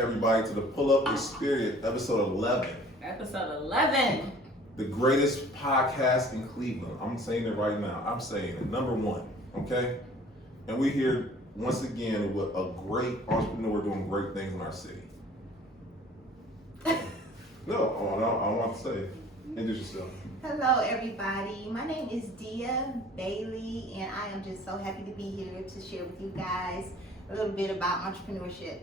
everybody to the Pull Up Experience, episode 11. Episode 11. The greatest podcast in Cleveland. I'm saying it right now. I'm saying it. Number one, okay? And we're here once again with a great entrepreneur doing great things in our city. No, I want to say, introduce yourself. Hello everybody, my name is Deia Bailey and I am just so happy to be here to share with you guys a little bit about entrepreneurship.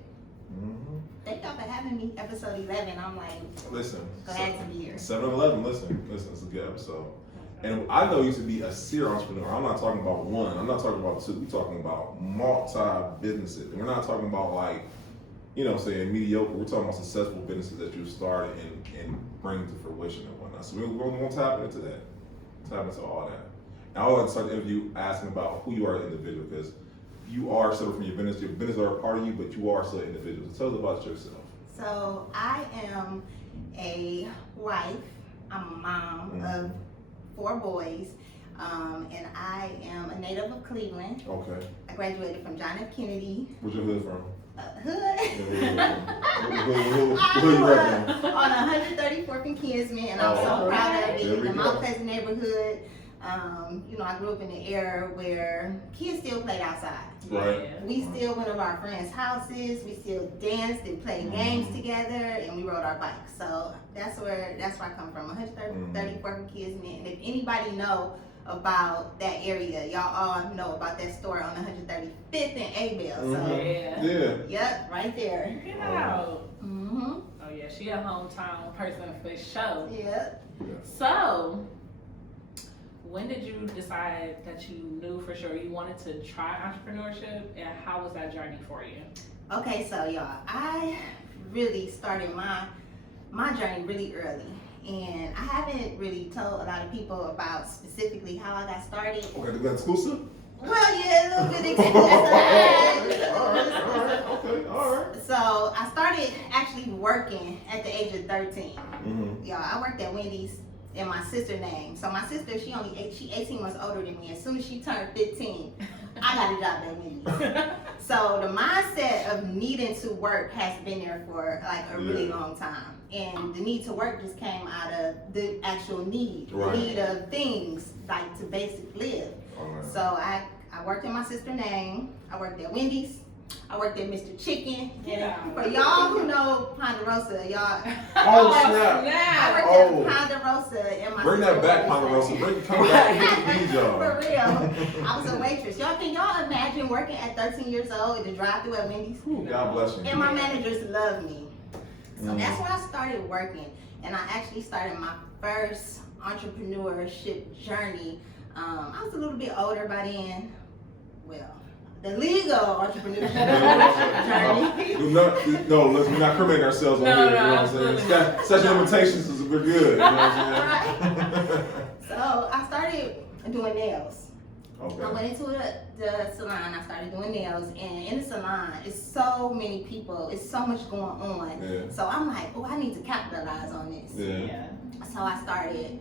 Mm-hmm. Thank y'all for having me, episode 11. I'm like, listen, glad to be here. 7-11, listen, it's a good episode. And I know you to be a serial entrepreneur. I'm not talking about one, I'm not talking about two, we're talking about multi-businesses. And we're not talking about like, you know, saying mediocre, we're talking about successful businesses that you've started and bring to fruition and whatnot. So we're going to tap into that, tap into all that. And I would like to start the interview asking about who you are as an individual, because you are separate from your business are a part of you, but you are still an individual. So tell us about yourself. So I am a wife, I'm a mom of 4 boys, and I am a native of Cleveland. Okay. I graduated from John F. Kennedy. Where's your hood from? Hood. Who you repping? On 134th and Kinsman, and I'm so proud of it. The Mount Pleasant neighborhood. You know, I grew up in an era where kids still played outside. Right. We still went over our friends' houses. We still danced and played games together, and we rode our bikes. So that's where I come from. 134th and Kinsman. And if anybody know about that area, y'all all know about that store on 135th and Abel. So yeah. Yep, right there. Yeah. Mm-hmm. Oh yeah, she a hometown person for sure. Yep. So, when did you decide that you knew for sure you wanted to try entrepreneurship, and how was that journey for you? Okay, so y'all, I really started my journey really early. And I haven't really told a lot of people about specifically how I got started. Okay, is that exclusive? Well, yeah, a little bit exclusive. All right. So I started actually working at the age of 13. Mm-hmm. Y'all, I worked at Wendy's in my sister's name. So my sister, she 18 months older than me. As soon as she turned 15, I got a job at Wendy's. So the mindset of needing to work has been there for like a really long time. And the need to work just came out of the actual need, the need of things like to basically live. Right. So I worked in my sister's name. I worked at Wendy's. I worked at Mr. Chicken. And for y'all who know Ponderosa, y'all. Oh snap! I worked at Ponderosa in my Bring that back, Ponderosa. Come back. For real. I was a waitress. Can y'all imagine working at 13 years old in the drive-thru at Wendy's? God bless you. And my managers loved me. So that's when I started working, and I actually started my first entrepreneurship journey. I was a little bit older by then. Well, the legal entrepreneurship journey. No, we're not criminating ourselves on here. You know what I'm saying? Such limitations is we're good. You know what I'm saying? So I started doing nails. Okay. I went into the salon, I started doing nails, and in the salon, it's so many people, it's so much going on. Yeah. So I'm like, oh, I need to capitalize on this. Yeah. So I started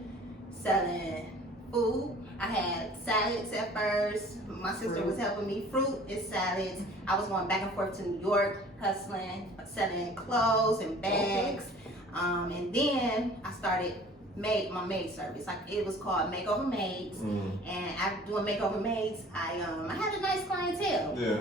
selling food. I had salads at first. My sister was helping me. Fruit is salads. I was going back and forth to New York, hustling, selling clothes and bags. And then I started my maid service. Like it was called Makeover Maids. And after doing Makeover Maids, I had a nice clientele. Yeah.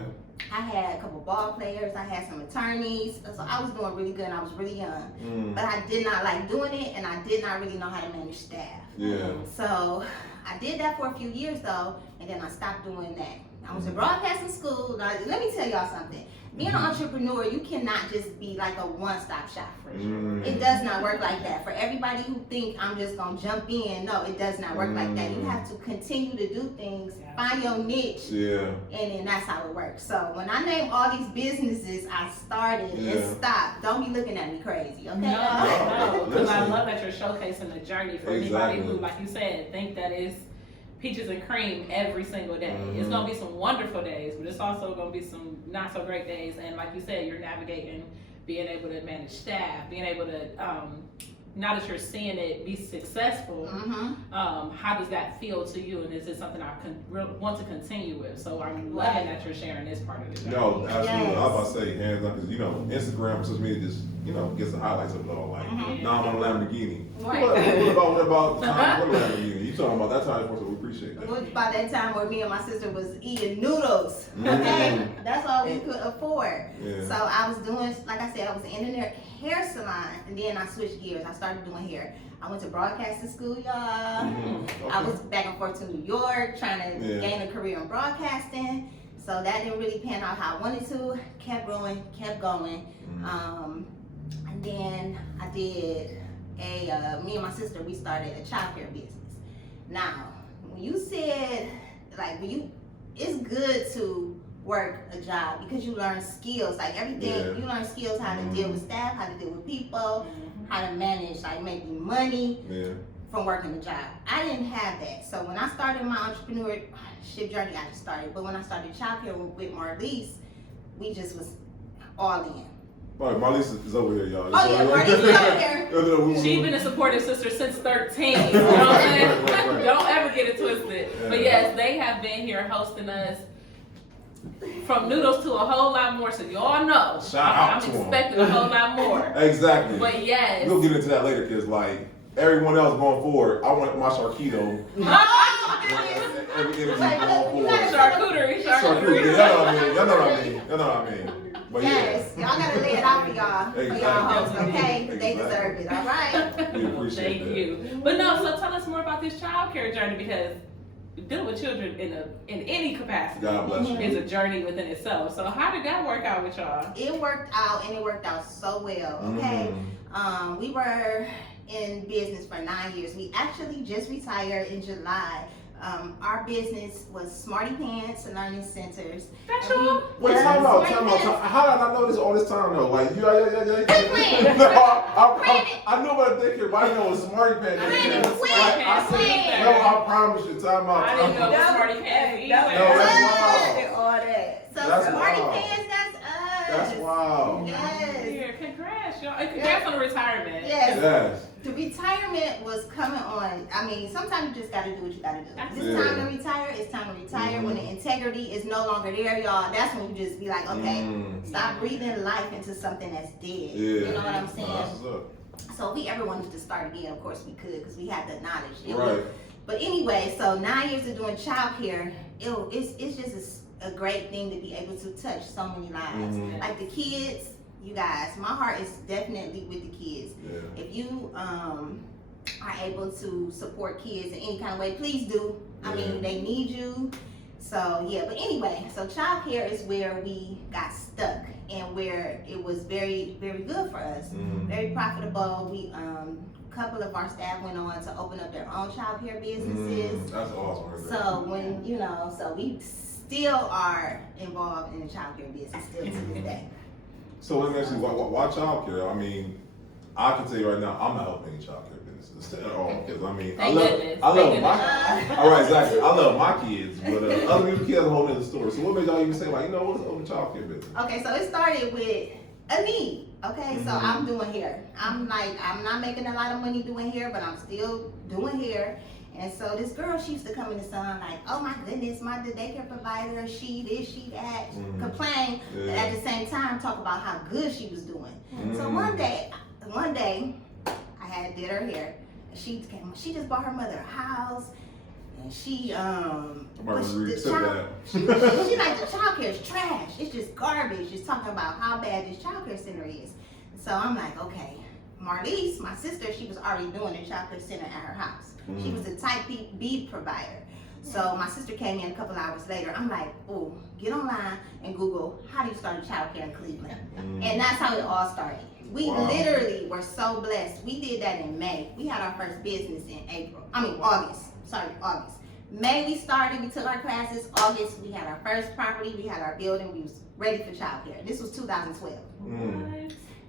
I had a couple ball players, I had some attorneys, so I was doing really good and I was really young. But I did not like doing it, and I did not really know how to manage staff. Yeah. So I did that for a few years though, and then I stopped doing that. I was in broadcasting school. Now, let me tell y'all something. Being an entrepreneur, you cannot just be like a one-stop shop. It does not work like that. For everybody who think I'm just gonna jump in, no, it does not work like that. You have to continue to do things, find your niche, and then that's how it works. So when I name all these businesses I started and stopped, don't be looking at me crazy, okay? No, because I love that you're showcasing the journey for anybody who, like you said, think that it's peaches and cream every single day. It's gonna be some wonderful days, but it's also gonna be some not so great days. And like you said, you're navigating, being able to manage staff, being able to now that you're seeing it be successful, how does that feel to you? And is it something I want to continue with? So I'm loving that you're sharing this part of the journey. No, absolutely. Yes. I was about to say, hands up, because Instagram and social media just gets the highlights of it all. Like, now I'm on a Lamborghini. Right. What about the time for Lamborghini? You talking about that time for, so we appreciate that. It was about that time where me and my sister was eating noodles. Okay, that's all we could afford. Yeah. So I was doing, like I said, I was in a hair salon, and then I switched gears. I started doing hair. I went to broadcasting school, y'all. Okay. I was back and forth to New York trying to gain a career in broadcasting. So that didn't really pan out how I wanted to. Kept growing, kept going. And then I did me and my sister, we started a childcare business. Now, when you said, like, it's good to work a job because you learn skills, like everything, you learn skills, how to deal with staff, how to deal with people, how to manage, like making money from working a job. I didn't have that. So when I started my entrepreneurship journey, I just started. But when I started childcare with Marlise, we just was all in. All right, Marlise is over here, y'all. Marlise is over here. She's been a supportive sister since 13. You know what I'm saying? Right. Don't ever get it twisted. Yeah. But yes, they have been here hosting us from noodles to a whole lot more. So y'all know, I'm expecting a whole lot more. Exactly. But yes, we'll get into that later, because like everyone else going forward, I want my Sharkito. Every interview going forward. Charcuterie. Y'all know what I mean. But yes, y'all gotta lay it out for y'all, for y'all hosts, okay? Exactly. They deserve it, all right? We appreciate Thank you. But no, so tell us more about this childcare journey, because dealing with children in any capacity God bless you. is a journey within itself. So how did that work out with y'all? It worked out, and it worked out so well, okay? We were in business for 9 years. We actually just retired in July. Our business was Smarty Pants and Learning Centers. That's all? Wait, time out. How did I know this all this time though? Like, I knew about daycare, but I didn't know it was Smarty Pants. I promise you, time out. I didn't know it was Smarty Pants either. All that. So Smarty Pants, that's us. That's wild. Yes. Congrats, y'all. Congrats on the retirement. Yes. The retirement was coming on. I mean, sometimes you just gotta do what you gotta do. It's time to retire. It's time to retire. When the integrity is no longer there, y'all, that's when you just be like, okay, stop breathing life into something that's dead. You know what I'm saying? So if we ever wanted to start again, of course we could, because we had the knowledge. But anyway, so 9 years of doing childcare, it's just a great thing to be able to touch so many lives. Like the kids. You guys, my heart is definitely with the kids. If you are able to support kids in any kind of way, please do. I mean, they need you. So yeah, but anyway, so childcare is where we got stuck and where it was very, very good for us. Very profitable. We a couple of our staff went on to open up their own childcare businesses. That's awesome. So when so we still are involved in the childcare business still to this day. So let me ask you, why childcare? I mean, I can tell you right now, I'm not helping any childcare businesses at all. Because I mean, I love my. All right, exactly. I love my kids, but other people's kids are a whole other story. So what made y'all even say like, what's up with childcare business? Okay, so it started with a need. Okay, so I'm doing hair. I'm not making a lot of money doing hair, but I'm still doing hair. And so this girl, she used to come in the salon like, oh my goodness, the daycare provider, she this, she that, complain, but at the same time talk about how good she was doing. So one day, I did her hair. She just bought her mother a house, and she like the childcare is trash. It's just garbage. Just talking about how bad this childcare center is. So I'm like, okay. Marlise, my sister, she was already doing the childcare center at her house. She was a type B provider. So my sister came in a couple hours later. I'm like, oh, get online and Google how do you start a childcare in Cleveland. And that's how it all started. We literally were so blessed. We did that in May. We had our first business in August. May we started, we took our classes. August, we had our first property, we had our building, we was ready for childcare. This was 2012.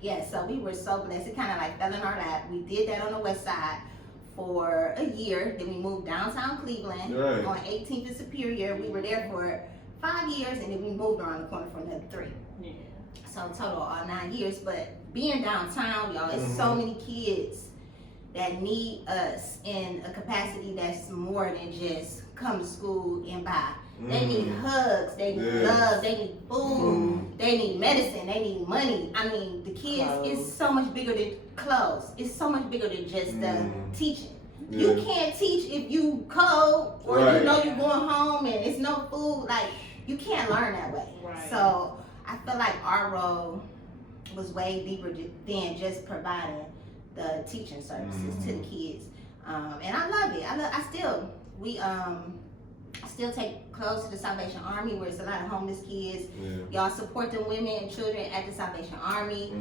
Yeah, so we were so blessed. It kind of like fell in our lap. We did that on the west side for a year. Then we moved downtown Cleveland on 18th and Superior. We were there for 5 years, and then we moved around the corner for another 3. So total all 9 years. But being downtown, y'all, it's so many kids. that need us in a capacity that's more than just come to school and buy. They need hugs, they need love, they need food, they need medicine, they need money. I mean, the kids is so much bigger than clothes. It's so much bigger than just the teaching. Yeah. You can't teach if you cold or you know you're going home and it's no food. Like, you can't learn that way. Right. So I feel like our role was way deeper than just providing the teaching services to the kids. And I love it. I still take clothes to the Salvation Army, where it's a lot of homeless kids. Yeah. Y'all support the women and children at the Salvation Army.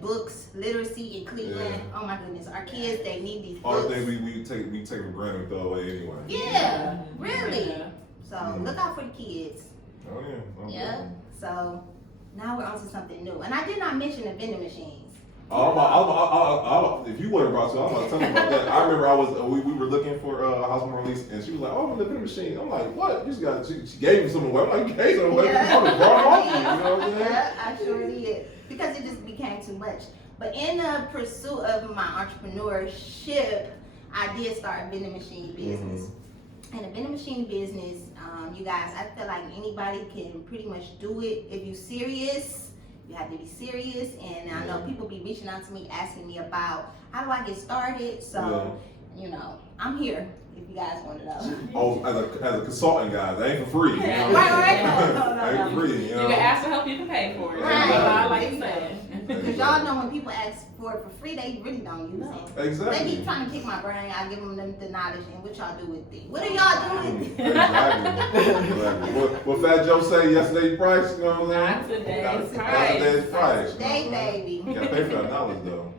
Books, literacy in Cleveland. Yeah. Oh my goodness, our kids, they need these books. All the things we take for granted and throw away anyway. Yeah, really. Yeah. So look out for the kids. Oh yeah. Yeah. So now we're on to something new. And I did not mention the vending machines. If you weren't about to, I'm about to tell you about that. I remember we were looking for a house more lease, and she was like, "Oh, the vending machine." I'm like, "What? You just got?" She gave me some away. I'm like, "You gave some away?" I was brought off you. You know what I'm saying? Yeah, I sure did, because it just became too much. But in the pursuit of my entrepreneurship, I did start a vending machine business. And a vending machine business, you guys, I feel like anybody can pretty much do it if you're serious. You have to be serious, and I know people be reaching out to me asking me about how do I get started. So, you know, I'm here if you guys want to know. Oh, as a consultant, guys, that ain't for free. You know? Right. No. Ain't for free. You know? You can ask for help, you can pay for it. Right. Like you said. Because y'all know when people ask for it for free, they really don't use it. Exactly. They keep trying to pick my brain. I give them the knowledge, and what y'all do with it? What are y'all doing? Exactly. What Fat Joe say? Yesterday's price. You know what I'm saying? Not today's price. Day, baby. You gotta pay for that knowledge though.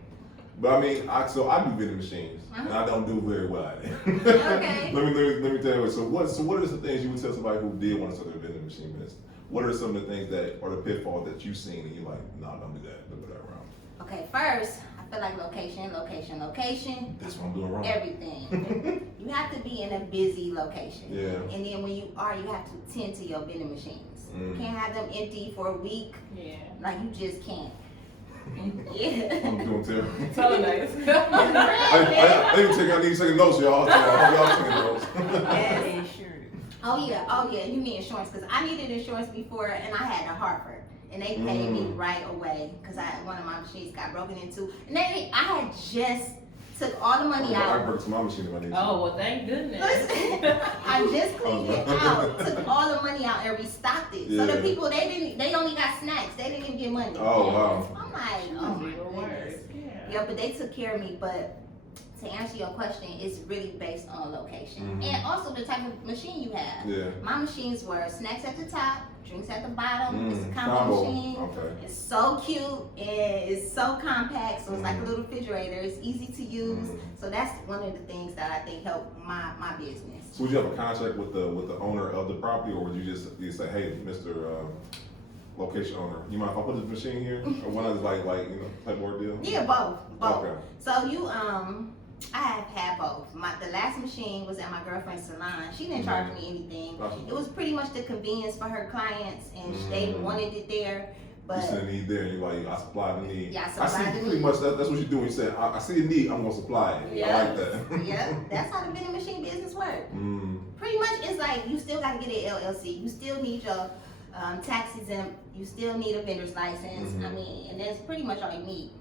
But I mean, I do vending machines, and I don't do very well at it. Okay. Let me tell you. So what are some things you would tell somebody who did want to start a vending machine business? What are some of the things that are the pitfalls that you've seen and you're like, nah, don't do that. Don't go that route. Okay, first, I feel like location. That's what I'm doing wrong. Everything. You have to be in a busy location. Yeah. And then when you are, you have to tend to your vending machines. You can't have them empty for a week. Yeah. Like, you just can't. Yeah. I'm doing terrible. So nice. I need to take notes, y'all. Y'all taking notes. Yes. Oh yeah, you need insurance, because I needed insurance before, and I had to Hartford, and they paid me right away because one of my machines got broken into, and I had just took all the money out. I broke my machine if I need to. Oh well, thank goodness. I just cleaned it out, took all the money out, and restocked it. So the people they only got snacks, they didn't even get money. Oh wow. I'm like, oh my goodness. Yeah, but they took care of me, but. To answer your question, it's really based on location and also the type of machine you have. Yeah. My machines were snacks at the top, drinks at the bottom. It's a combo machine. Okay. It's so cute and it's so compact, so it's like a little refrigerator. It's easy to use. So that's one of the things that I think helped my business. So would you have a contract with the owner of the property, or would you say, hey, Mr. Location owner, you mind if I put this machine here? Or one of those like type of ordeal? Yeah, both. Okay. So you I have had both. The last machine was at my girlfriend's salon. She didn't charge me anything. It was pretty much the convenience for her clients, and they wanted it there. But you see a need there, and you're like, I supply the need. Yeah, I see pretty much that's what you're doing. You said, I see a need, I'm gonna supply it. Yeah. I like that. Yeah, that's how the vending machine business works. Pretty much, it's like you still got to get an LLC. You still need your tax exempt. You still need a vendor's license. I mean, and that's pretty much all you need.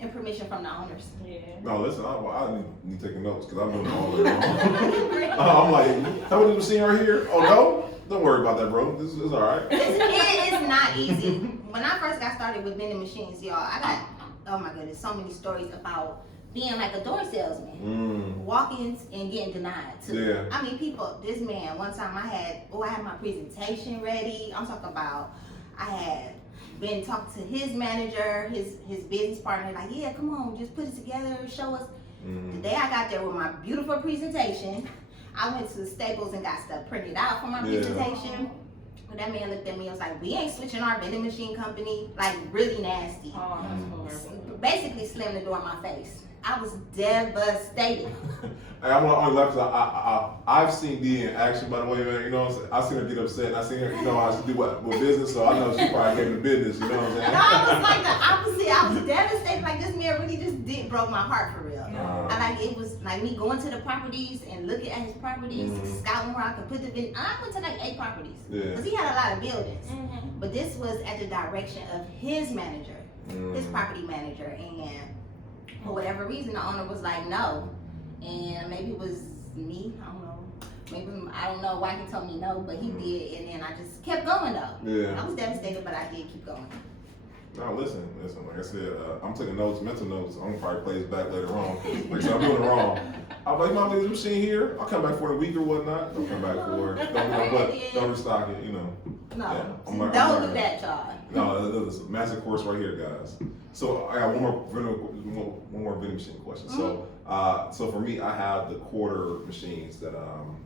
And permission from the owners. Yeah. No, listen, I need to take notes because I'm doing it all the way wrong. I'm like, how many machine are here? Oh no, don't worry about that, bro. This is all right. It is not easy. When I first got started with vending machines, y'all, I got, oh my goodness, so many stories about being like a door salesman, walk-ins and getting denied too. Yeah. I mean, this man, one time I had my presentation ready. I'm talking about, I had been talking to his manager, his business partner, like, yeah, come on, just put it together, show us. The day I got there with my beautiful presentation, I went to Staples and got stuff printed out for my presentation. But that man looked at me and was like, we ain't switching our vending machine company, like really nasty. Oh, that's horrible. Basically slammed the door in my face. I was devastated. I want to only laugh because I've seen Dia in action, by the way, man. You know what I'm saying? I've seen her get upset. And I seen her, you know, how she do what with business, so I know she probably gave the business. You know what I'm saying? No, I was like the opposite. I was devastated. Like this man really just broke my heart for real. It was like me going to the properties and looking at his properties, scouting where I could put the vending. I went to like 8 properties because he had a lot of buildings. But this was at the direction of his manager, his property manager, and for whatever reason, the owner was like, no. And maybe it was me, I don't know. Maybe, I don't know why he told me no, but he did. And then I just kept going though. Yeah. I was devastated, but I did keep going. No, listen. Like I said, I'm taking notes, mental notes. I'm gonna probably play this back later on. Like I said, I'm doing it wrong. I'm like, Mom, leave this machine here. I'll come back for a week or whatnot. Don't come back for it. Don't restock it, you know. No, Yeah, don't do that, y'all. No, this is a massive course right here, guys. So I got one more vending machine question. So for me, I have the quarter machines that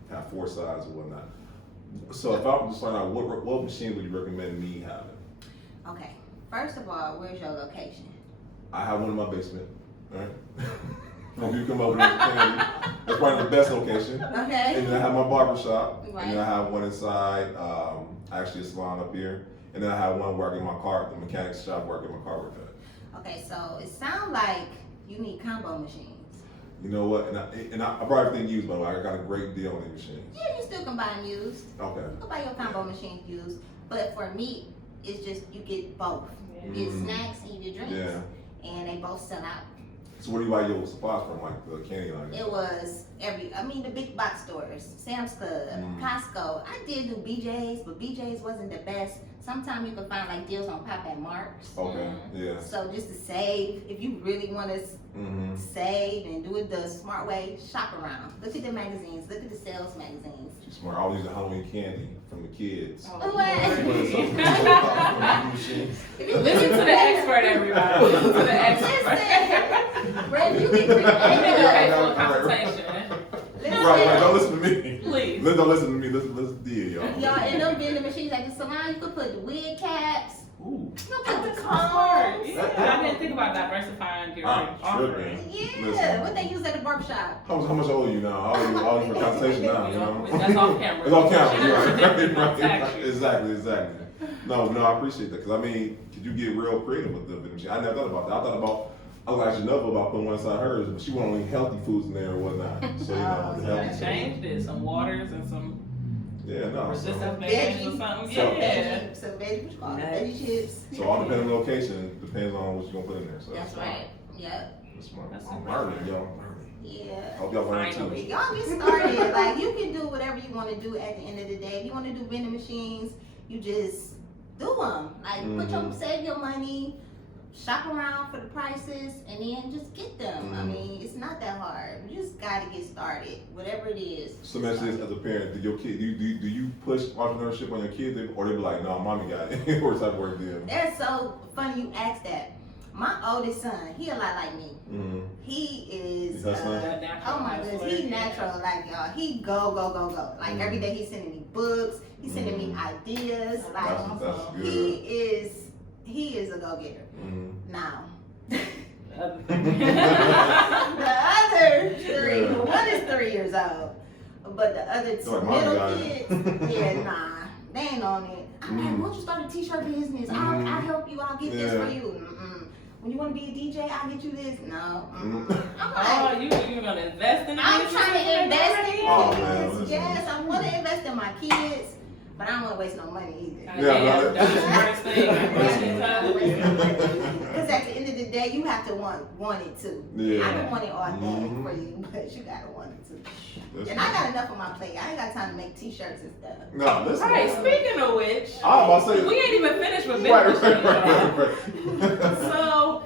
have 4 sides and whatnot. So if I'm just finding out what machine would you recommend me having? Okay, first of all, where's your location? I have one in my basement. All right. When you come over here, that's probably the best location. Okay. And then I have my barber shop. Right. And then I have one inside, actually a salon up here. And then I have one where I get my car, the mechanic's shop where I get my car worked at. Okay, so it sounds like you need combo machines. You know what? And I brought everything used, by the way. I got a great deal on these machines. Yeah, you still can buy them used. Okay. You can buy your combo machines used. But for me, it's just you get both. You get snacks and you get drinks. Yeah. And they both sell out. So where do you buy your supplies from, like the candy line? It was the big box stores, Sam's Club, Costco. I did do BJ's, but BJ's wasn't the best. Sometimes you can find like deals on Pop at Mark's. Okay, yeah. So just to save, if you really want to save and do it the smart way, shop around. Look at the magazines, look at the sales magazines. She's smart. I always use the Halloween candy from the kids. Listen to the expert, everybody. Listen to the expert. Brad, you get creative. Consultation. Right, don't listen to me. Please. Don't listen to me. Listen to Dia, y'all. Y'all end up vending machines at the salon. You could put the wig caps. Ooh. You can put the Smart. combs. Yeah, I didn't think about diversifying your offering. Yeah, Listen. what they use at the barbershop. How much owe you now? I owe you for consultation now, you know? That's off camera. It's on camera, right? Exactly. Exactly. No, I appreciate that, because I mean, could you get real creative with the vending machine? I never thought about that. I was actually nervous about putting one inside hers, but she wanted only healthy foods in there and whatnot. So, you know, the I healthy changed it. Some waters and some resistant veggies or something. Yeah. Some veggie, what you call it? Veggie chips. So all depending on the location, depends on what you're gonna put in there. So That's right. Yep. That's smart. That's I'm super learning, smart. y'all. I'm learning. Yeah. Hope y'all learn too. Finally. Y'all get started. Like you can do whatever you want to do at the end of the day. If you want to do vending machines, you just do them. Like save your money, shop around for the prices, and then just get them. I mean, it's not that hard. You just gotta get started, whatever it is. So mention this as a parent. Do your kid? Do you push entrepreneurship on your kids, or they be like, no, mommy got it, or type of work deal? That's so funny you asked that. My oldest son, he a lot like me. He is. Oh my goodness, he natural like y'all. He go. Like every day he's sending me books. He's sending me ideas. Like that's good. he is a go-getter. Now. The The other 3, one is 3 years old, but the other 2 middle kids, they ain't on it. I'm like, why don't you start a t-shirt business? I'll help you. I'll get this for you. When you want to be a DJ, I'll get you this. No. I'm like, you're gonna invest in it? I'm trying to invest in man, kids. Yes, I want to invest in my kids, but I don't want to waste no money either. That's the first thing. Because at the end of the day, you have to want it too. I don't want it all day for you, but you gotta want it too. And I got enough on my plate. I ain't got time to make t-shirts and stuff. No, listen. All right, speaking of which, I was about to say, we ain't even finished with business. So,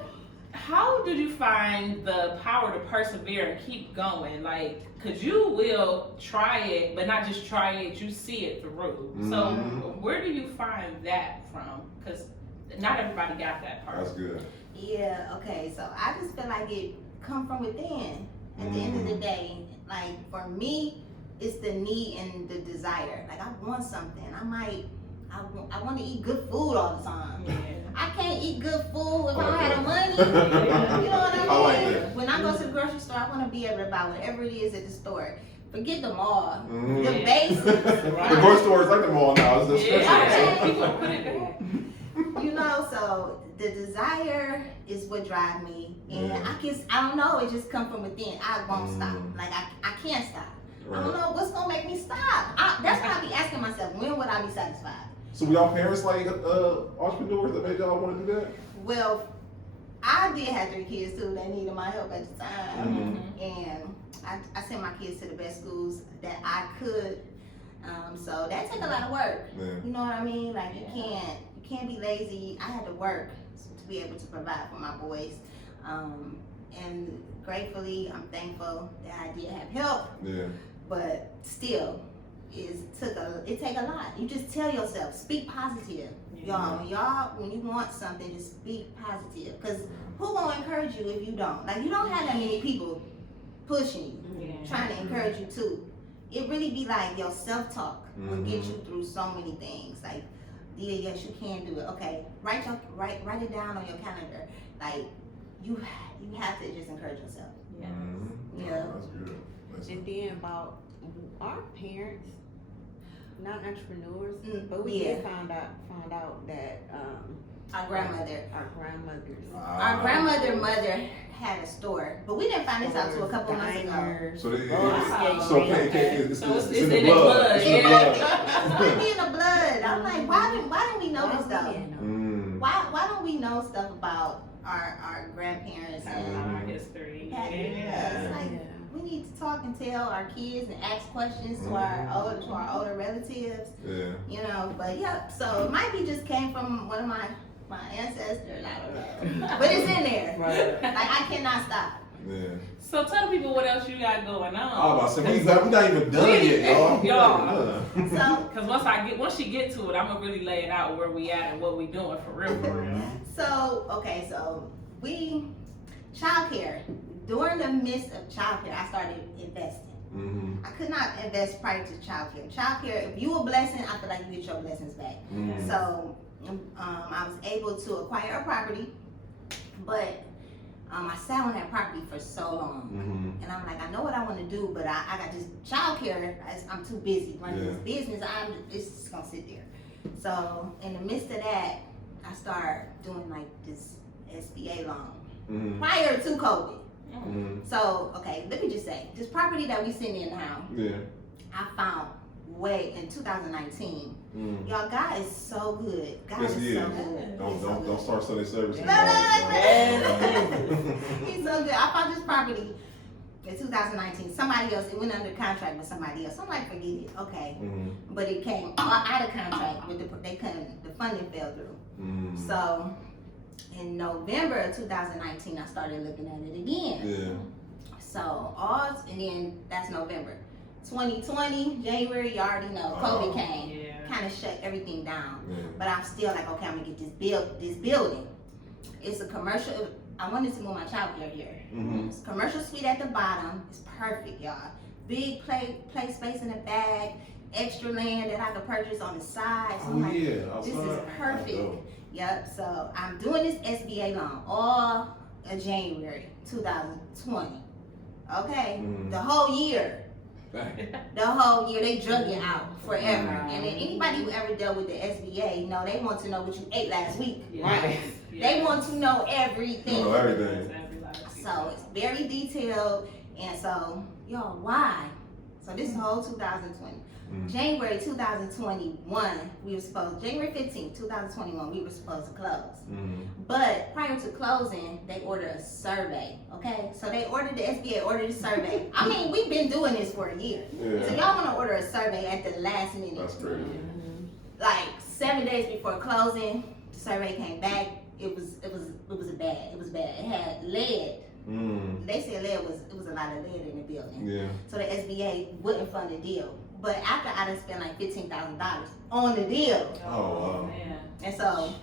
how did you find the power to persevere and keep going? Like, cause you will try it, but not just try it, you see it through. So, where do you find that from? Cause not everybody got that part. That's good. Yeah, okay, so I just feel like it come from within. At the end of the day, like for me, it's the need and the desire. Like I want something. I want to eat good food all the time. Yeah. I can't eat good food if I don't have the money. You know what I mean? I like that. When I go to the grocery store, I want to be able to buy whatever it is at the store. Forget the mall. Mhm. The basics. The grocery store is like the mall now. It's a special. Yeah, people put it back. You know, so the desire is what drives me, and Yeah. I don't know, it just comes from within. I won't stop. Mm. Like I can't stop. I Right. don't know what's gonna make me stop. That's why I be asking myself, when would I be satisfied? So were y'all parents like entrepreneurs that made y'all want to do that? Well, I did have 3 kids too that needed my help at the time, and I sent my kids to the best schools that I could. So that took a lot of work. Yeah. You know what I mean? Like you can't be lazy. I had to work to be able to provide for my boys. And gratefully, I'm thankful that I did have help. Yeah. But still, it take a lot. You just tell yourself, speak positive. Y'all, when you want something, just speak positive. Cause who gonna encourage you if you don't? Like you don't have that many people pushing you, trying to encourage you too. It really be like your self-talk will get you through so many things. Like, yeah, yes, you can do it. Okay, write it down on your calendar. Like, you have to just encourage yourself. Yeah. Yeah. That's good. And then about our parents, not entrepreneurs, but we Yeah. did find out that Our grandmother. our grandmothers. Our grandmother mother had a store, but we didn't find this out till a couple months ago. diners. So they, Wow. so it's So it's in the in the blood. blood, It's in the yeah. blood. It might be in the blood. I'm like, why didn't we know this stuff? Mm. Why don't we know stuff about our grandparents and Our history. It's like we need to talk and tell our kids and ask questions to our older relatives. Yeah. You know, but yeah, so it might be just came from one of my ancestors. I don't know, but it's in there. Right. Like I cannot stop. Yeah. So tell the people what else you got going I on. was about to say, we not even done yet, y'all. Y'all. So Cause once she get to it, I'm gonna really lay it out where we at and what we doing for real, for real. so we childcare. During the midst of childcare, I started investing. Mm-hmm. I could not invest prior to childcare. Childcare, if you a blessing, I feel like you get your blessings back. Mm-hmm. So I was able to acquire a property, but I sat on that property for so long. Mm-hmm. And I'm like, I know what I want to do, but I got this childcare. I'm too busy running this business. It's just gonna sit there. So in the midst of that, I started doing like this SBA loan prior to COVID. Mm-hmm. So okay, let me just say, this property that we sitting in now, Yeah. I found way in 2019. Mm. Y'all, God is so good. God Yes, is he so is. good. Don't start Sunday service. He's so good. I found this property in 2019. Somebody else, it went under contract with somebody else. I'm like, forget it. Okay. Mm-hmm. But it came out of contract with the funding fell through. Mm-hmm. So in November of 2019, I started looking at it again. Yeah. So and then that's November. 2020, January, you already know, COVID came. Yeah. Kind of shut everything down. Yeah. But I'm still like, okay, I'm gonna get this building. It's a commercial. I wanted to move my childcare here. Mm-hmm. It's a commercial suite at the bottom. It's perfect, y'all. Big play space in the back. Extra land that I could purchase on the side. So I'm like, this is perfect. Yep. So I'm doing this SBA loan all of January 2020. Okay. The whole year. The whole year, they drug you out forever. And then anybody who ever dealt with the SBA, they want to know what you ate last week. Yeah. They want to know everything. Oh, everything. So it's very detailed. And so, y'all, why? So this whole 2020. January 2021, January 15th, 2021, we were supposed to close. But prior to closing, they ordered a survey, okay? So they ordered the SBA, ordered a survey. I mean, we've been doing this for a year. Yeah. So y'all wanna order a survey at the last minute. That's crazy. Like 7 days before closing, the survey came back. It was bad. It had lead. They said it was a lot of lead in the building. Yeah. So the SBA wouldn't fund the deal. But after I done spent like $15,000 on the deal. Oh, wow. Man. And so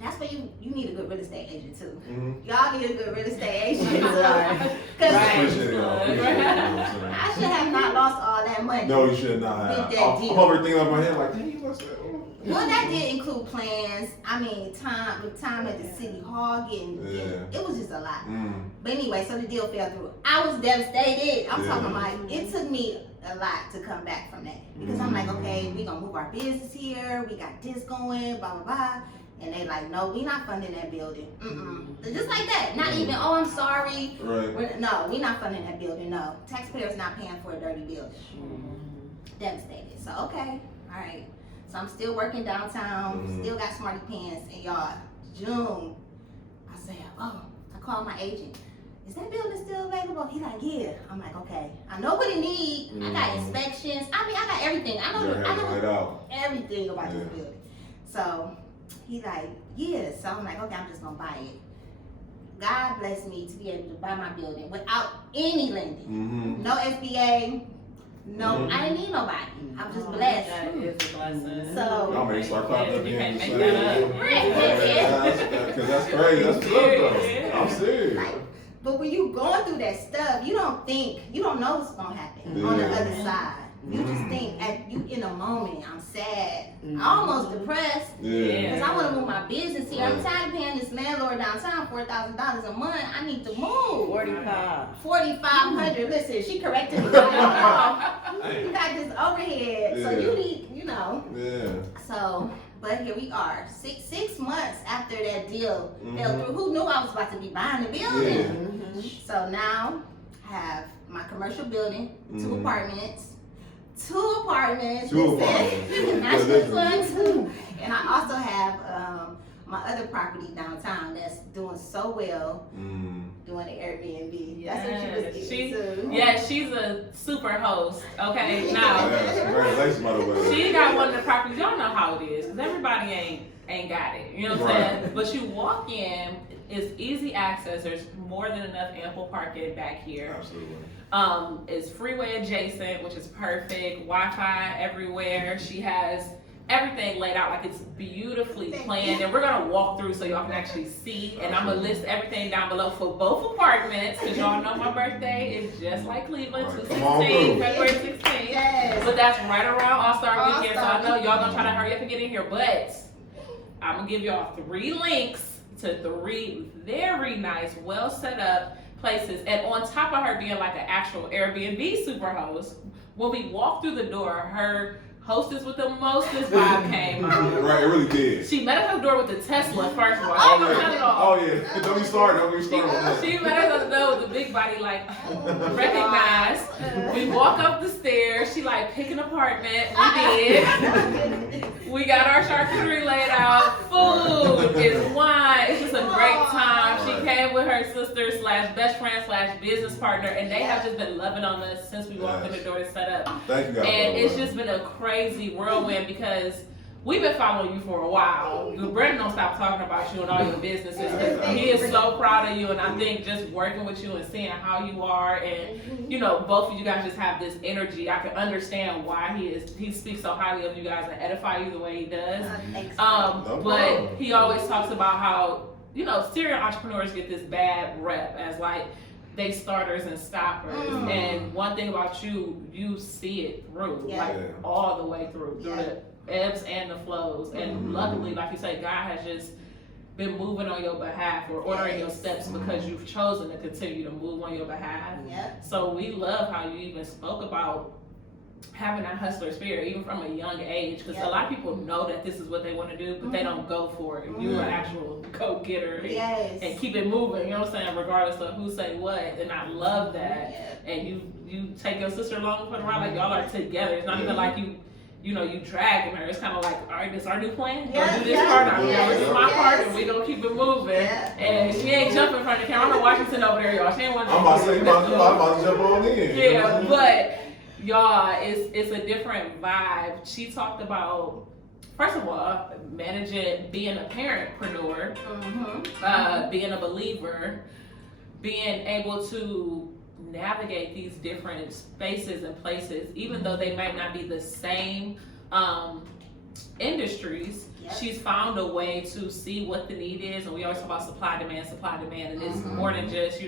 that's where you need a good real estate agent too. Mm-hmm. Y'all need a good real estate agent too. Right. Cause Appreciate it, y'all. Appreciate it, you know what I'm I should have not lost all that money. saying? No, you should not have. With that I'm deal. over thinking on my head like, dang, you lost that. Well, that did include plans. I mean, time at the city hall, it was just a lot. But anyway, so the deal fell through. I was devastated. I'm talking like, it took me a lot to come back from that. Because I'm like, okay, we gonna move our business here. We got this going, blah, blah, blah. And they like, no, we not funding that building. Just like that. Not even, oh, I'm sorry. Right. No, we not funding that building. No. Taxpayers not paying for a dirty building. Devastated. So, okay. All right. So I'm still working downtown. Still got smarty pants. And y'all, June, I said, I called my agent. Is that building still available? He like, yeah. I'm like, okay. I know what it needs. I got inspections. I mean, I got everything. I know everything about this building. So he like, yeah. So I'm like, okay, I'm just gonna buy it. God bless me to be able to buy my building without any lending. No SBA. No, I didn't need nobody. I'm just blessed. That is a blessing. So y'all may start clapping up you again. can't make that up. Because that's crazy. That's what's up, though. I'm serious. Like, but when you going through that stuff, you don't know what's gonna happen on the other side. You just think, you in a moment, I'm sad, almost depressed, because I want to move my business here. I'm tired of paying this landlord downtown $4,000 a month. I need to move. 4,500. Listen, she corrected me. You got this overhead, so you need, So, but here we are, six months after that deal fell through. Who knew I was about to be buying the building? So now I have my commercial building, 2 apartments. 2 apartments. And I also have my other property downtown that's doing so well, doing the AirBNB. That's what she was getting to. Yeah, she's a super host. Okay, now congratulations, by the way. she got one of the properties. Y'all know how it is, because everybody ain't got it. You know what I'm saying? But you walk in, it's easy access. There's more than enough ample parking back here. Absolutely. It's freeway adjacent, which is perfect. Wi-Fi everywhere. She has everything laid out like it's beautifully planned, and we're gonna walk through so y'all can actually see. And I'm gonna list everything down below for both apartments, because y'all know my birthday is just like Cleveland, 2/16, February 16th. Yes. But that's right around All-Star Weekend, so I know y'all gonna try to hurry up and get in here. But I'm gonna give y'all 3 links to 3 very nice, well set up places. And on top of her being like an actual Airbnb super host, when we walked through the door, her hostess with the mostest vibe came out. Right, it really did. She met us at the door with the Tesla, first of all. Oh yeah. Don't be started with that. She met us at the door with the big body, like, recognize. We walk up the stairs. She like, pick an apartment. We did. We got our charcuterie laid out. Food, it's wine. It's just a great time. She came with her sister / best friend / business partner, and they have just been loving on us since we walked in the door to set up. Thank you guys. And it's just been a crazy whirlwind, because we've been following you for a while. Brandon don't stop talking about you and all your businesses, because he is so proud of you. And I think just working with you and seeing how you are, and both of you guys just have this energy. I can understand why he speaks so highly of you guys and edify you the way he does. But he always talks about how serial entrepreneurs get this bad rep as like they starters and stoppers. And one thing about you see it through, all the way through the ebbs and the flows. And luckily, like you say, God has just been moving on your behalf or ordering your steps, because you've chosen to continue to move on your behalf. So we love how you even spoke about having that hustler spirit, even from a young age, because a lot of people know that this is what they want to do, but they don't go for it. You're an actual go-getter and keep it moving, you know what I'm saying, regardless of who say what. And I love that. And you take your sister along for the ride, like y'all are together. It's not even like you dragging her. It's kind of like, all right, this is our new plan. We're gonna do this part. I'm gonna do my part, and we gonna keep it moving. And she ain't jumping in front of the camera. I know Washington over there, y'all. She ain't want to. I'm about to say, I'm about to jump on in. Yeah, but y'all, it's a different vibe. She talked about, first of all, being a parentpreneur, being a believer, being able to navigate these different spaces and places, even though they might not be the same industries. She's found a way to see what the need is, and we always talk about supply demand, and it's more than just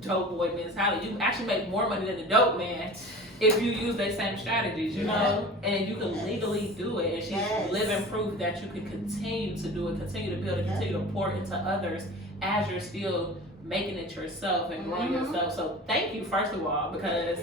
dope boy mentality. You actually make more money than the dope man if you use the same strategies, you know, and you can legally do it. And she's living proof that you can continue to do it, continue to build it, continue to pour into others as you're still making it yourself and growing yourself. So thank you, first of all, because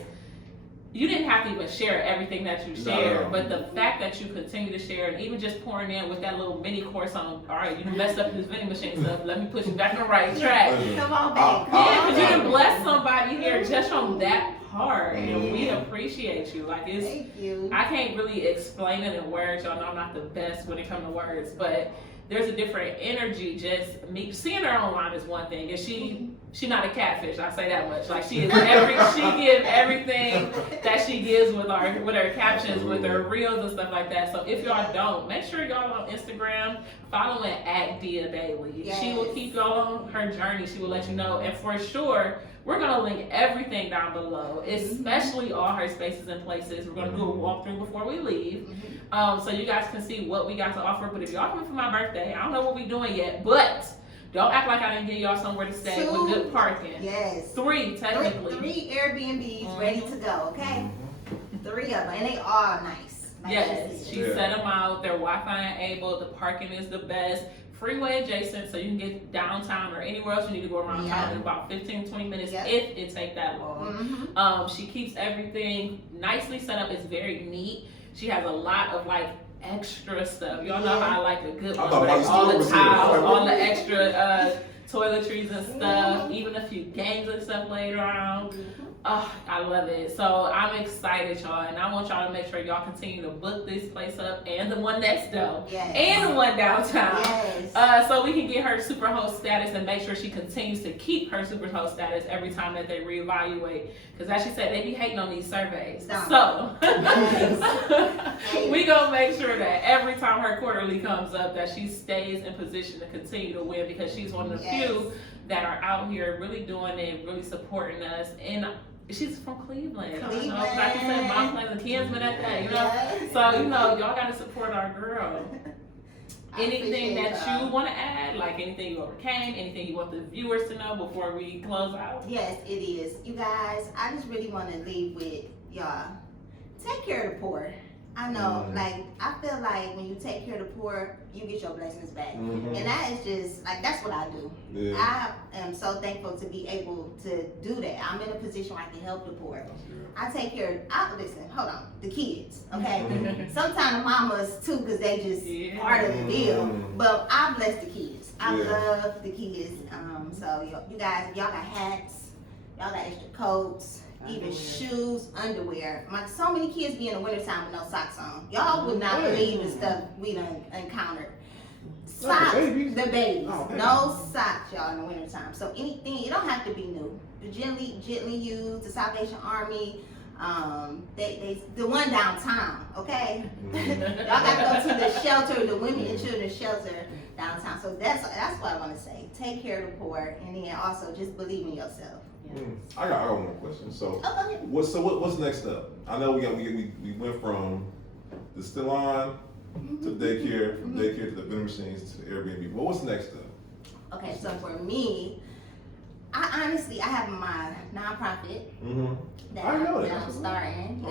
you didn't have to even share everything that you shared, but the fact that you continue to share and even just pouring in with that little mini course on, all right, you messed up this vending machine stuff, let me put you back on the right track. Come on back. Yeah, because you can bless somebody here just from that part, and we appreciate you. Like, it's, Thank you. I can't really explain it in words. Y'all know I'm not the best when it comes to words, but there's a different energy. Just me seeing her online is one thing, and she not a catfish. I say that much. Like, she is she gives everything that she gives with her captions, with her reels and stuff like that. So if y'all don't, make sure y'all on Instagram following @Deia Bailey. Yes. She will keep y'all on her journey. She will let you know, and for sure, we're gonna link everything down below, especially all her spaces and places. We're gonna do a walkthrough before we leave, so you guys can see what we got to offer. But if y'all coming for my birthday, I don't know what we're doing yet, but don't act like I didn't give y'all somewhere to stay with good parking. Yes. 3 technically. 3 Airbnbs ready to go. Okay. 3 of them, and they are nice. Like Yes, she set them out. They're Wi-Fi enabled. The parking is the best. Freeway adjacent, so you can get downtown or anywhere else you need to go around town in about 15-20 minutes if it take that long. She keeps everything nicely set up. It's very neat. She has a lot of like extra stuff. Y'all know how I like a good one. Like all the tiles, all the extra toiletries and stuff, even a few games and stuff laid around. Oh, I love it. So I'm excited, y'all, and I want y'all to make sure y'all continue to book this place up and the one next door and the one downtown, so we can get her super host status and make sure she continues to keep her super host status every time that they reevaluate. Because as she said, they be hating on these surveys. So we gonna make sure that every time her quarterly comes up, that she stays in position to continue to win, because she's one of the few that are out here really doing it, really supporting us. And she's from Cleveland. You know, like you said, mom plays a kinsman at that, you know? So, you know, y'all gotta support our girl. Anything that you want to add, like anything you overcame, anything you want the viewers to know before we close out? Yes, it is. You guys, I just really want to leave with y'all. Take care of the poor. I know, like, I feel like when you take care of the poor, you get your blessings back. And that is just, like, that's what I do. I am so thankful to be able to do that. I'm in a position where I can help the poor. I take care of, listen, hold on, the kids, okay? Sometimes the mamas too, because they just part of the deal. But I bless the kids. I love the kids. So you guys, y'all got hats, y'all got extra coats, even shoes, underwear. So many kids be in the wintertime with no socks on. Y'all would not believe the stuff we done encountered. Socks, the babies. No socks, y'all, in the wintertime. So anything, it don't have to be new. The gently used, the Salvation Army, the one downtown, okay? Y'all gotta go to the shelter, the women and children shelter downtown. So that's what I want to say. Take care of the poor, and then also just believe in yourself. I got one more question. So, what's next up? I know we went from the salon to daycare, from daycare to the vending machines to the Airbnb. What's next up? Okay, so for me, I have my nonprofit that I'm starting.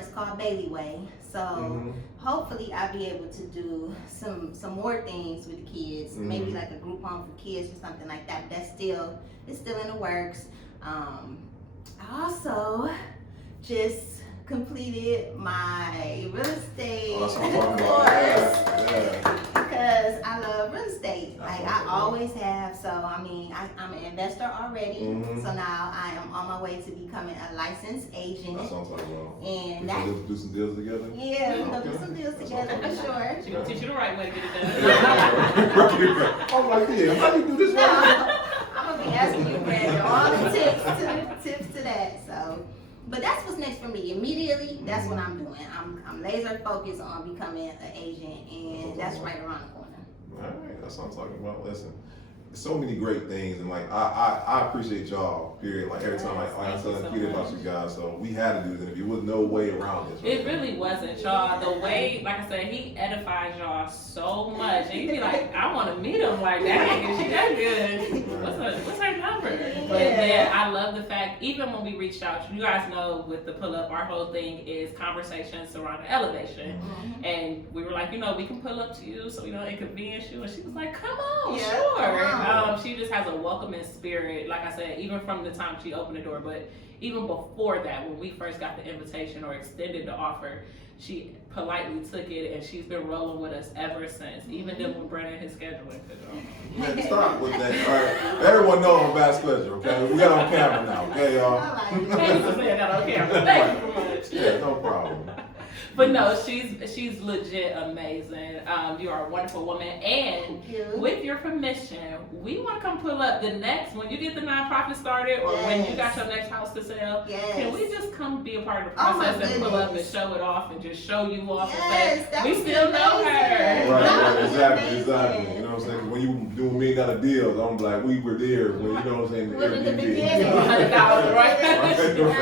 It's called Bailey Way. So hopefully I'll be able to do some more things with the kids, maybe like a group home for kids or something like that. But it's still in the works. I also just completed my real estate course because I love real estate. Like I always have. So I mean, I'm an investor already. So now I am on my way to becoming a licensed agent. That's what I'm talking about. And we'll do some deals together. Yeah, we're gonna do some deals together for sure. She's gonna teach you the right way to get it done. I'm like, how do you do this right? I'm gonna be asking you, Brandon, all the tips to that. So, but that's what's next for me. Immediately, that's what I'm doing. I'm laser focused on becoming an agent, and that's right around the corner. All right, that's what I'm talking about. Listen, so many great things, and like I appreciate y'all. Period. Like every time, like I said, I tweeted about you guys, so we had to do this. And if there was no way around this, it really wasn't, y'all. The way, like I said, he edifies y'all so much, and you be like, I want to meet him. Like, dang, is she that good? What's her What's her number? But then I love the fact, even when we reached out, you guys know with the pull up, our whole thing is conversations surrounding elevation. And we were like, we can pull up to you so we don't inconvenience you. And she was like, come on, sure. Come on. She just has a welcoming spirit, like I said, even from the time she opened the door, but even before that, when we first got the invitation or extended the offer, she politely took it, and she's been rolling with us ever since. Even then when Brandon his scheduling. Man, stop with that. All right, everyone know I'm bad schedule. Okay, we got on camera now. Okay, y'all. Thank you for saying that on camera. Thank you so much. Yeah, no problem. But no, she's legit amazing. You are a wonderful woman, and with your permission, we want to come pull up the next when you get the nonprofit started, or when you got your next house to sell. Can we just come be a part of the process and pull up and show it off and just show you off and say we still know her? Right, exactly. You know what I'm saying? When you do me got a deal, I'm like, we were there when you know what I'm saying. We're in the beginning. $100, right?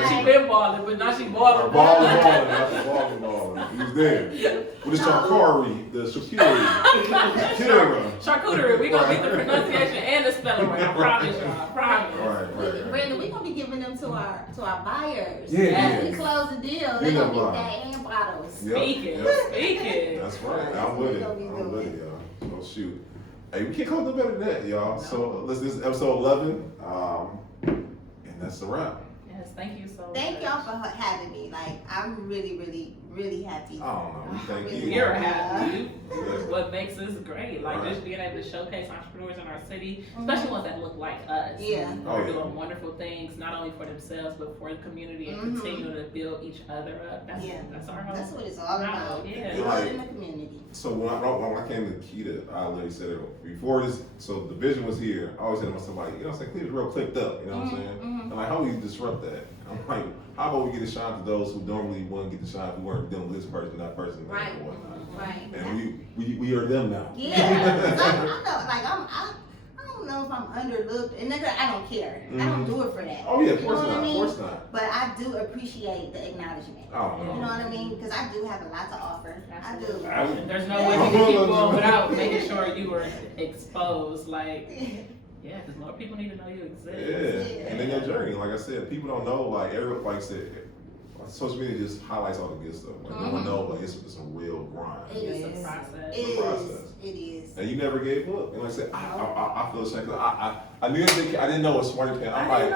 She been balling, but now she balling. Balling. He was there. With the charcuterie, the charcuterie. We gonna get the pronunciation and the spelling right. I promise y'all. I promise. Right. Brandon, we gonna be giving them to our buyers. Yeah. We close the deal. They gonna get that and bottles. Speaking. That's right. I'm with it, y'all. Oh shoot. Hey, we can't call no better than that, y'all. No. So this is episode 11, and that's the wrap. Yes, thank you so much. Thank y'all for having me. Like, I'm really, really, really happy. Oh no, we thank you. You're happy. What makes us great. Like just being able to showcase entrepreneurs in our city, especially ones that look like us. Yeah. Who are doing wonderful things, not only for themselves, but for the community, and continue to build each other up. That's our hope. That's what it's all about. Yeah. Building the community. So when I came to Keita, I literally said it before this. So the vision was here. I always said to myself, like, you know, what I'm saying, Keita's real clicked up. You know what I'm saying? And like, how do you disrupt that? I'm like, how about we get a shine to those who don't really want to get the shine, who weren't dealing with this person, that person, right? And whatnot. Right. And we are them now. Yeah. I know, like I don't know if I'm underlooked, and I don't care. I don't do it for that. Oh yeah, of You course know what not. I mean? Of course not. But I do appreciate the acknowledgement. Oh no. You know what I mean? Because I do have a lot to offer. I do. There's no way you can keep going without making sure you were exposed. Like, yeah, because more people need to know you exist. Yeah. And in your journey, like I said, people don't know. Like like I said, social media just highlights all the good stuff. Like no one knows. Like it's a real grind. It's a process. It is. And you never gave up. And like I said, I feel ashamed. I didn't know what Smarty Pants. I'm like,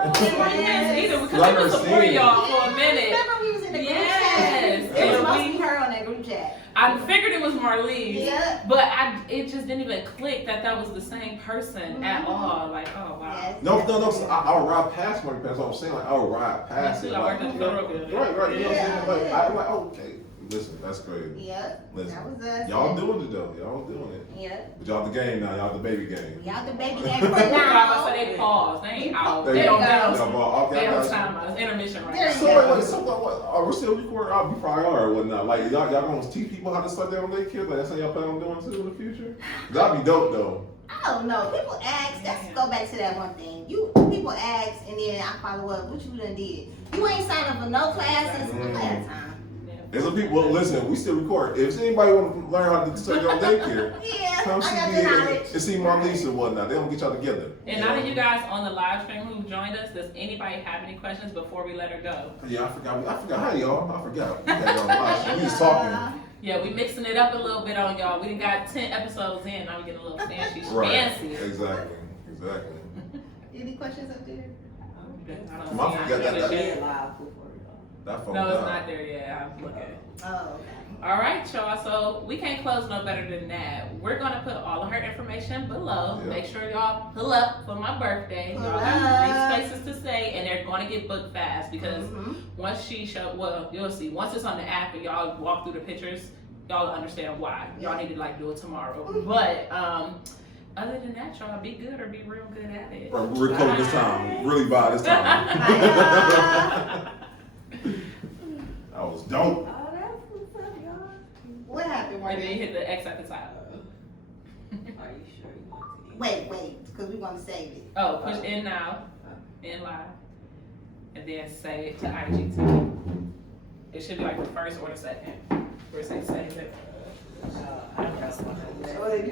either because I was supporting y'all for a minute. Remember we was in the group chat? Yes. It was mostly her on that group chat. I figured it was Marlene, but it just didn't even click that was the same person at all. Like, oh wow. Yes. No. So I would ride past Smarty Pants. That's what I'm saying. Like I would ride past it. I worked at the federal building. Right. You know what I'm saying? Like I'm like, okay. Listen, that's crazy. Listen, that was us. Y'all doing it though. Y'all doing it. But y'all the game now. Y'all the baby game. Y'all the baby game for now. So they pause. They ain't out. There They you don't go. know. Okay, They don't time us. Intermission right now. So what? Are we still recording? We probably are or whatnot. Like y'all gonna teach people how to start their own daycare? Like that's how y'all plan on doing too in the future? That'd be dope though. I don't know. People ask. Let's go back to that one thing. People ask, and then I follow up. What you done did? You ain't signed up for no classes. I had time. There's some people. Well, listen, we still record. If anybody want to learn how to start their own daycare, come see me and see Marlise and whatnot. They don't get y'all together. And now that you guys on the live stream who joined us, does anybody have any questions before we let her go? Yeah, I forgot. Hi y'all. I forgot. We had y'all live stream. We just talking. Yeah, we mixing it up a little bit on y'all. We done got 10 episodes in. Now we getting a little fancy. Fancy. Exactly. Any questions up there? I don't I forgot that phone. No, it's not there yet. I'm looking. Oh, okay. All right, y'all. So we can't close no better than that. We're gonna put all of her information below. Yep. Make sure y'all pull up for my birthday. Y'all have 3 spaces to stay, and they're gonna get booked fast because once you'll see. Once it's on the app and y'all walk through the pictures, y'all understand why. Y'all need to like do it tomorrow. But other than that, y'all be good or be real good at it. Right, we're close this time. Really by this time. That was dope. Oh, that's what's up, y'all. What happened, And Marty? then you hit the X at the top. Are you sure you want to? Wait, because we want to save it. Oh, push in now, in live, and then save it to IGTV. It should be like the first or the second. Where it says save it. I don't know. Oh, you